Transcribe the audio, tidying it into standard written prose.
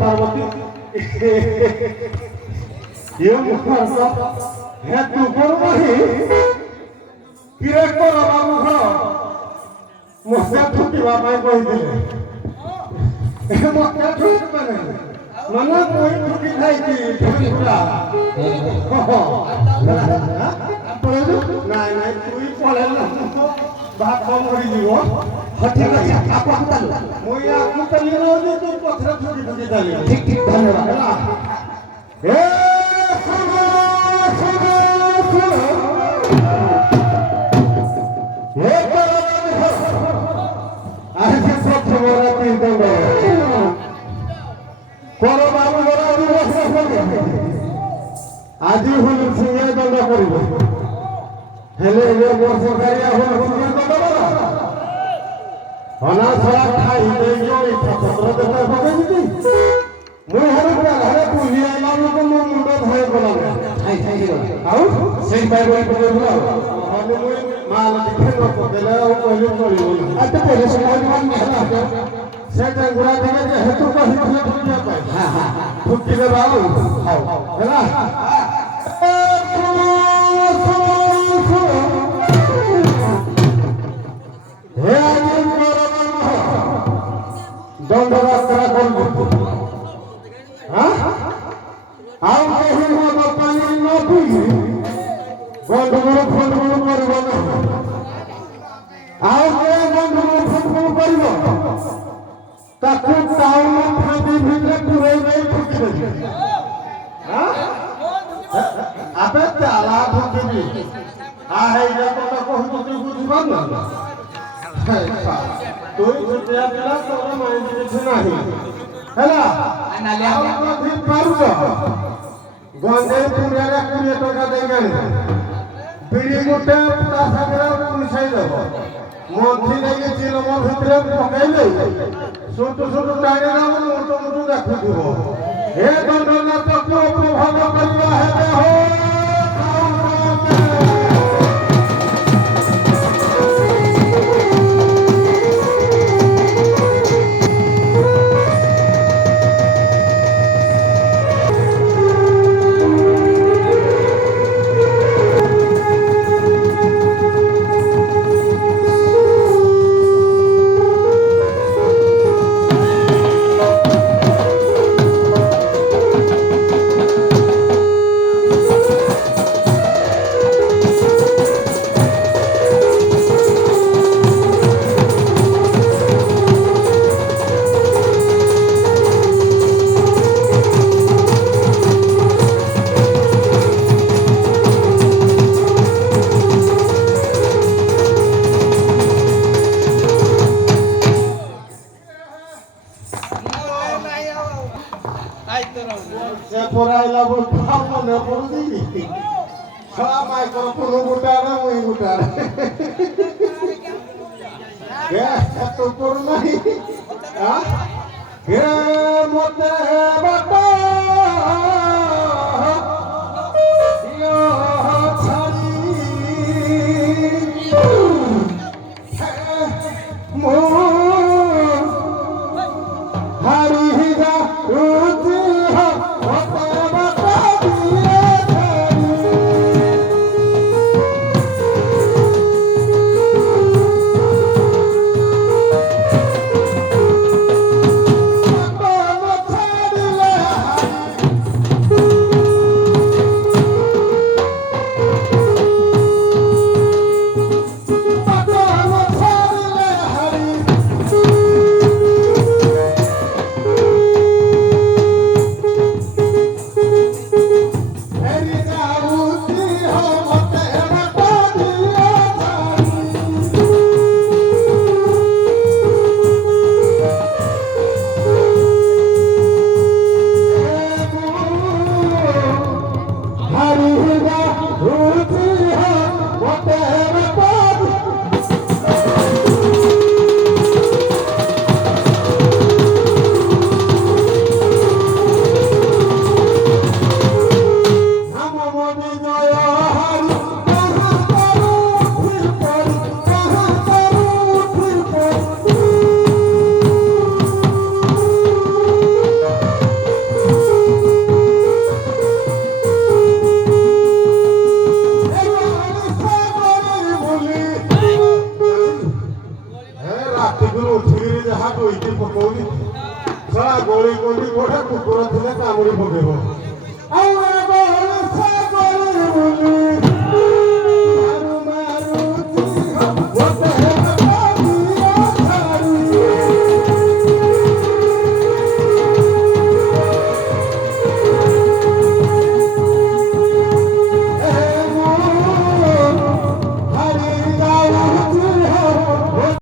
पार्वती ये मुखर है तू करबही किरे कर बाबू घर मोसे ठुकिबा पाई कहि दिले मोसे ठुक माने माने कोई ठुकी खाई की ठुकिबा पळे নাই নাই তুই পळे না बात कम करी जीवो ठीक আছে আপু তালু মই আপু তালি না যে তুই পথরে ঠুকি ঠুকি তালি ঠিক ঠিক ধন্যবাদ এ শুনো শুনো শুনো এ আরে সব বড় তিন দণ্ড কোন বাবু বড় দিবস করবে আজি হল সিংহে দণ্ড করিবে হেলে এ বর্ষকারিয়া হল সিংহে দণ্ড বড় হনা ছড়া খাই দেইও ইচ্ছা পত্র দেতে হবে যদি মুই হরে হরে পুলিয়া লালু কোন মুন্ড ধরে বলাম খাই খাই আউ সেই পাই বই করে বলাম হলে মুই মাল দেখে ন পদেলে ও কইলে করিব আতে পরে সময় দিবান না সেটা গুড়া থেকে যে হেতু কহি কহি ঠুকিয়া পাই হ্যাঁ হ্যাঁ ঠুকিলে বাবু হাও হেলা হে আজি দণ্ডযাত্রা করব হ্যাঁ আউ কেহি মত পানি ন পিই গন্ডগোল ফন্ডগোল করব না আউ কে গন্ডগোল ফন্ডগোল করব তাকে টাউন ফাঁদি ভিতরে পুরাই দেই ঠুকি দেবে হ্যাঁ আপে চালা ঠুকিবি আহে যে কথা কহু তুই বুঝিবা না তুই ছুটিয়া দিলা তোর মাইন্ড কিছু নাই হেলা নালে আমরা ঠিক পারব গন্ধে পুরিয়ারে 20 টাকা দেই গেল বিড়ি গোটে তা সাগরে মিশাই দেব মন্থি নেই চিলমর ভিতরে পকাইলে ছোট ছোট টাইনে দাম মোটো মোটো দেখুথিব হে দণ্ডনাথকে প্রভাব করিবা হেবে হো সে পড়াইলা বলতে মনে পড়ে দিবি সারা মাই করে পুরো গোটা না ওই গোটা হে এত পড় নাই হে মতে বাবা ইয়া ছাড়ি মো হারিগা উতি ଦୁଇଟି ପକଉନି ଶଳା ଗୋଳି ଗୋଳି କୋଠା କୁକୁର ଥିଲେ କାମୁଡ଼ି ପକେଇବ ଆଉ